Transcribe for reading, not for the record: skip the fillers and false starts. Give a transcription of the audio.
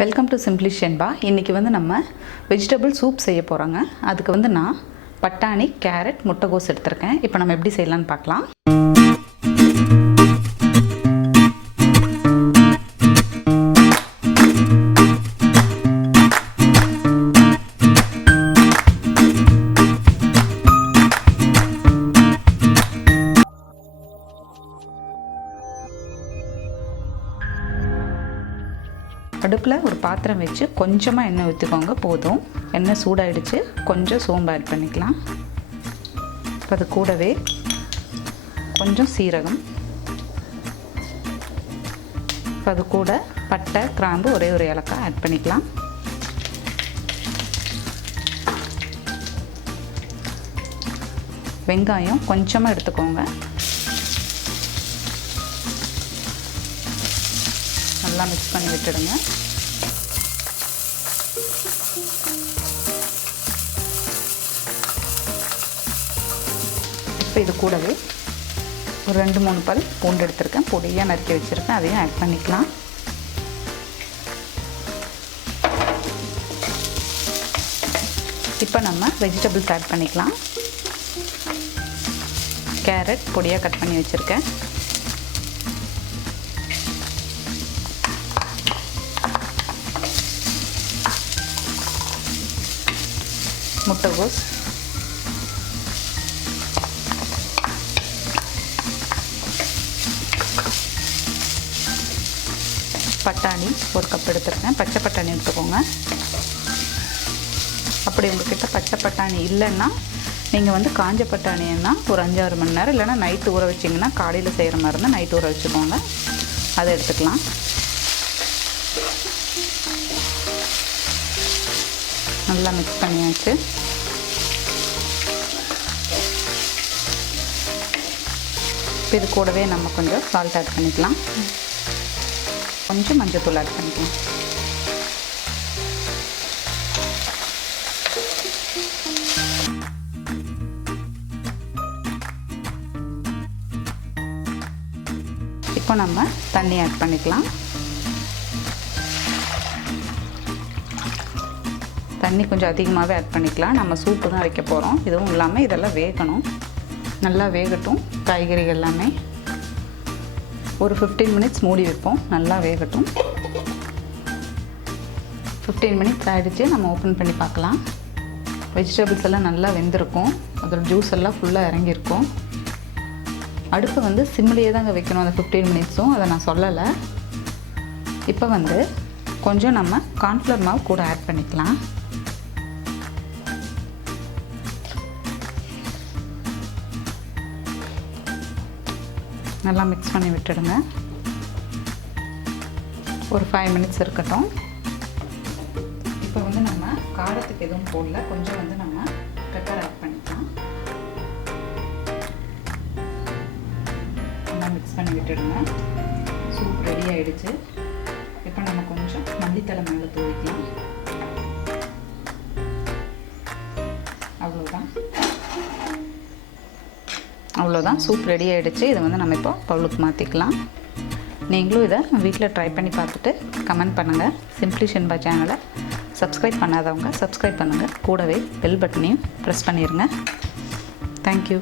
Welcome to simply Shenba. இன்றைக்கி வந்து நம்ம வெஜிடபிள் சூப் செய்ய போகிறோங்க. அதுக்கு வந்து நான் பட்டாணி, கேரட், முட்டைகோஸ் எடுத்திருக்கேன். இப்போ நம்ம எப்படி செய்யலான்னு பார்க்கலாம். அடுப்பில் ஒரு பாத்திரம் வச்சு கொஞ்சமாக எண்ணெய் ஊற்றிக்கோங்க. போதும். எண்ணெய் சூடாகிடுச்சு. கொஞ்சம் சோம்பு ஆட் பண்ணிக்கலாம். இப்போ அது கூடவே கொஞ்சம் சீரகம், இப்போ அது கூட பட்டை, கிராம்பு, ஒரே ஒரு ஏலக்காய் ஆட் பண்ணிக்கலாம். வெங்காயம் கொஞ்சமாக எடுத்துக்கோங்க. நல்லா மிக்ஸ் பண்ணி விட்டுடுங்க. இப்போ இது கூடவே ஒரு 2-3 பல் பூண்டு எடுத்திருக்கேன். பொடியாக நறுக்கி வச்சுருக்கேன். அதையும் ஆட் பண்ணிக்கலாம். இப்போ நம்ம வெஜிடபிள்ஸ் ஆட் பண்ணிக்கலாம். கேரட் பொடியாக கட் பண்ணி வச்சுருக்கேன். முட்டைகோஸ், பட்டாணி ஒரு கப் எடுத்துருக்கேன். பச்சை பட்டாணி எடுத்துக்கோங்க. அப்படி உங்கள்கிட்ட பச்சை பட்டாணி இல்லைன்னா நீங்கள் வந்து காஞ்ச பட்டாணின்னா ஒரு 5-6 மணி நேரம், இல்லைன்னா நைட்டு ஊற வச்சிங்கன்னா காலையில் செய்கிற மாதிரி இருந்தால் நைட்டு ஊற வச்சுக்கோங்க. அதை எடுத்துக்கலாம். நல்லா மிக்ஸ் பண்ணியாச்சு. இப்போ இது கூடவே நம்ம கொஞ்சம் சால்ட் ஆட் பண்ணிக்கலாம். கொஞ்சம் மஞ்சள்தூள் ஆட் பண்ணிக்கலாம். இப்போ நம்ம தண்ணி ஆட் பண்ணிக்கலாம். தண்ணி கொஞ்சம் அதிகமாகவே ஆட் பண்ணிக்கலாம். நம்ம சூப்பு தான் வைக்க போகிறோம். இதுவும் இல்லாமல் இதெல்லாம் வேகணும். நல்லா வேகட்டும். காய்கறிகள் எல்லாமே ஒரு 15 மினிட்ஸ் மூடி வைப்போம். நல்லா வேகட்டும். 15 மினிட்ஸ் ஆகிடுச்சு. நம்ம ஓப்பன் பண்ணி பார்க்கலாம். வெஜிடபிள்ஸ் எல்லாம் நல்லா வெந்திருக்கும். அதோட ஜூஸ் எல்லாம் ஃபுல்லாக இறங்கியிருக்கும். அடுப்பை வந்து சிம்லேயே தாங்க வைக்கணும் அந்த 15 மினிட்ஸும். அதை நான் சொல்லலை. இப்போ வந்து கொஞ்சம் நம்ம கார்ன்ஃப்ளவர் மாவு கூட ஆட் பண்ணிக்கலாம். நல்லா மிக்ஸ் பண்ணி விட்டுடுங்க. ஒரு 5 மினிட்ஸ் இருக்கட்டும். இப்போ வந்து நம்ம காரத்துக்கு எதுவும் போடல. கொஞ்சம் வந்து நம்ம பெப்பர் ஆட் பண்ணிக்கலாம். நல்லா மிக்ஸ் பண்ணி விட்டுடுங்க. சூப் ரெடி ஆகிடுச்சு. இப்போ நம்ம கொஞ்சம் மல்லித்தலை மேலே தூவிக்கலாம். அவ்வளோதான். சூப் ரெடி ஆகிடுச்சு. இதை வந்து நம்ம இப்போ பவுலுக்கு மாற்றிக்கலாம். நீங்களும் இதை வீட்டில் ட்ரை பண்ணி பார்த்துட்டு கமெண்ட் பண்ணுங்கள். சிம்பிளி ஷென்பா சேனலை சப்ஸ்கிரைப் பண்ணாதவங்க சப்ஸ்கிரைப் பண்ணுங்கள். கூடவே பெல் பட்டனையும் ப்ரெஸ் பண்ணிடுங்க. தேங்க்யூ.